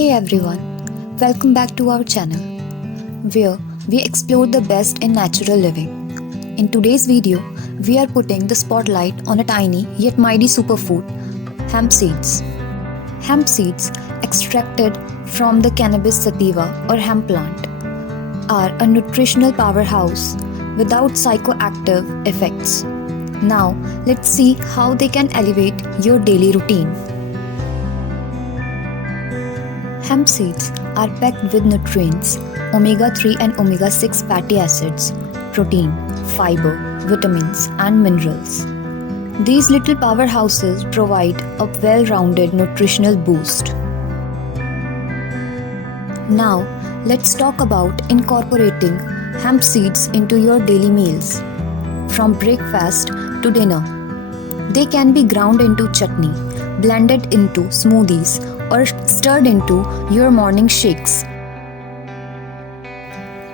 Hey everyone, welcome back to our channel where we explore the best in natural living. In today's video, we are putting the spotlight on a tiny yet mighty superfood, hemp seeds. Hemp seeds, extracted from the cannabis sativa or hemp plant, are a nutritional powerhouse without psychoactive effects. Now, let's see how they can elevate your daily routine. Hemp seeds are packed with nutrients, omega-3 and omega-6 fatty acids, protein, fiber, vitamins, and minerals. These little powerhouses provide a well-rounded nutritional boost. Now, let's talk about incorporating hemp seeds into your daily meals. From breakfast to dinner, they can be ground into chutney, blended into smoothies, or stirred into your morning shakes.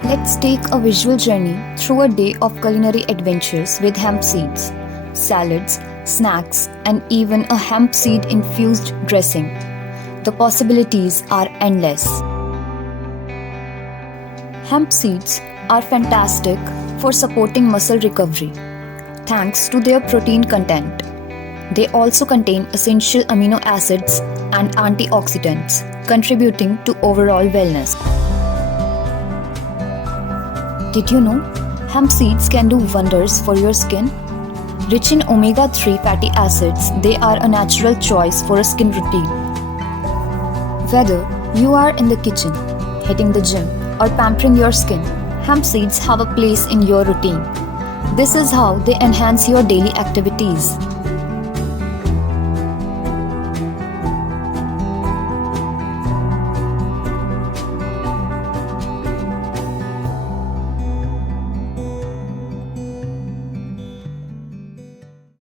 Let's take a visual journey through a day of culinary adventures with hemp seeds, salads, snacks, and even a hemp seed infused dressing. The possibilities are endless. Hemp seeds are fantastic for supporting muscle recovery thanks to their protein content. They also contain essential amino acids and antioxidants, contributing to overall wellness. Did you know hemp seeds can do wonders for your skin? Rich in omega-3 fatty acids, they are a natural choice for a skin routine. Whether you are in the kitchen, hitting the gym, or pampering your skin, hemp seeds have a place in your routine. This is how they enhance your daily activities.